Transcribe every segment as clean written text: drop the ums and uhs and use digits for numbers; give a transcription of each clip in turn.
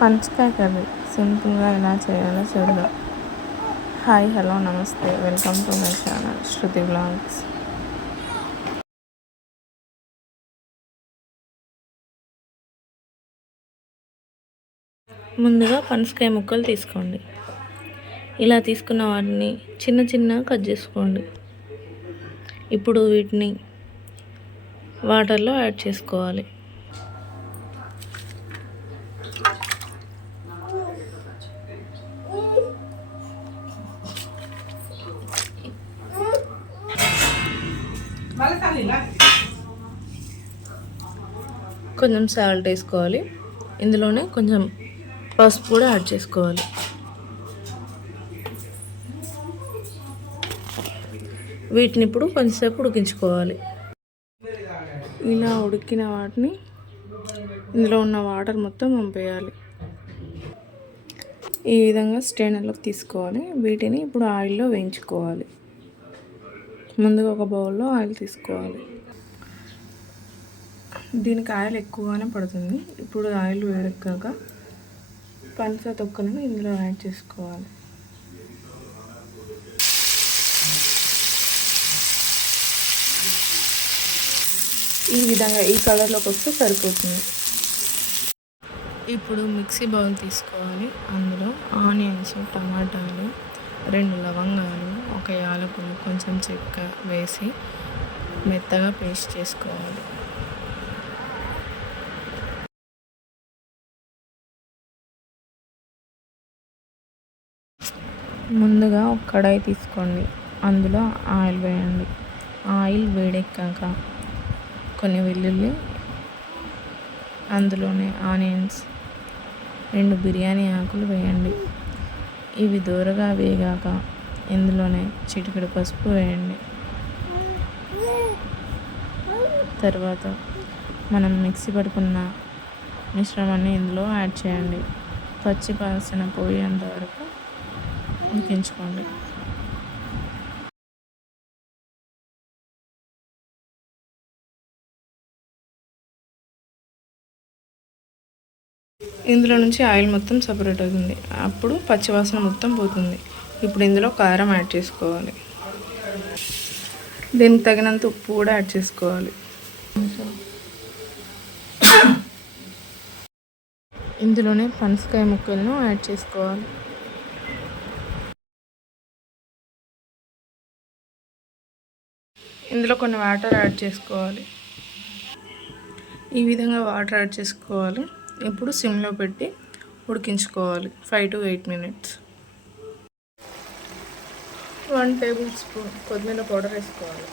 పనసకాయ కర్రీ సింపుల్గా ఎలా చేయాలో చూద్దాం. హాయ్, హలో, నమస్తే, welcome to my channel Shruti blogs. ముందుగా పనసకాయ ముక్కలు తీసుకోండి. ఇలా తీసుకున్న వాటిని చిన్న చిన్నగా కట్ చేసుకోండి. ఇప్పుడు వీటిని వాటర్లో యాడ్ చేసుకోవాలి. కొంచెం సాల్ట్ వేసుకోవాలి. ఇందులోనే కొంచెం పసుపు కూడా యాడ్ చేసుకోవాలి. వీటిని ఇప్పుడు కొంచెంసేపు ఉడికించుకోవాలి. ఇలా ఉడికిన వాటిని ఇందులో ఉన్న వాటర్ మొత్తం పంపేయాలి. ఈ విధంగా స్ట్రైనర్లోకి తీసుకోవాలి. వీటిని ఇప్పుడు ఆయిల్లో వేయించుకోవాలి. ముందుగా ఒక బౌల్లో ఆయిల్ తీసుకోవాలి. దీనికి ఆయిల్ ఎక్కువగానే పడుతుంది. ఇప్పుడు ఆయిల్ వేడెక్కాక పనస తొక్కలను ఇందులో యాడ్ చేసుకోవాలి. ఈ విధంగా ఈ కలర్లోకి వస్తే సరిపోతుంది. ఇప్పుడు మిక్సీ బౌల్ తీసుకోవాలి. అందులో ఆనియన్స్, టమాటాలు, 2 లవంగాలు, 1 యాలకులు, కొంచెం చెక్క వేసి మెత్తగా పేస్ట్ చేసుకోవాలి. ముందుగా ఒక కడాయి తీసుకోండి. అందులో ఆయిల్ వేయండి. ఆయిల్ వేడెక్కాక కొన్ని వెల్లుల్లి, అందులోనే ఆనియన్స్, 2 బిర్యానీ ఆకులు వేయండి. ఇవి దూరగా వేగాక ఇందులోనే చిటికెడు పసుపు వేయండి. తర్వాత మనం మిక్సీ పట్టుకున్న మిశ్రమాన్ని ఇందులో యాడ్ చేయండి. పచ్చి వాసన పోయేంత వరకు ఉడికించుకోండి. ఇందులో నుంచి ఆయిల్ మొత్తం సపరేట్ అవుతుంది. అప్పుడు పచ్చివాసన మొత్తం పోతుంది. ఇప్పుడు ఇందులో కారం యాడ్ చేసుకోవాలి. దీనికి తగినంత ఉప్పు కూడా యాడ్ చేసుకోవాలి. ఇందులోనే పనసకాయ ముక్కలను యాడ్ చేసుకోవాలి. ఇందులో కొన్ని వాటర్ యాడ్ చేసుకోవాలి. ఈ విధంగా వాటర్ యాడ్ చేసుకోవాలి. ఇప్పుడు సిమ్లో పెట్టి ఉడికించుకోవాలి 5 to 8 minutes. 1 tablespoon కొత్తిమీర పౌడర్ వేసుకోవాలి.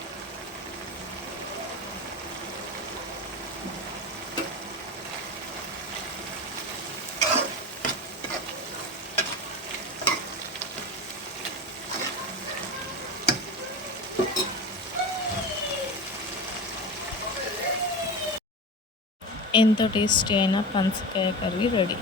ఎంతో టేస్టీ అయిన పనసకాయ కర్రీ రెడీ.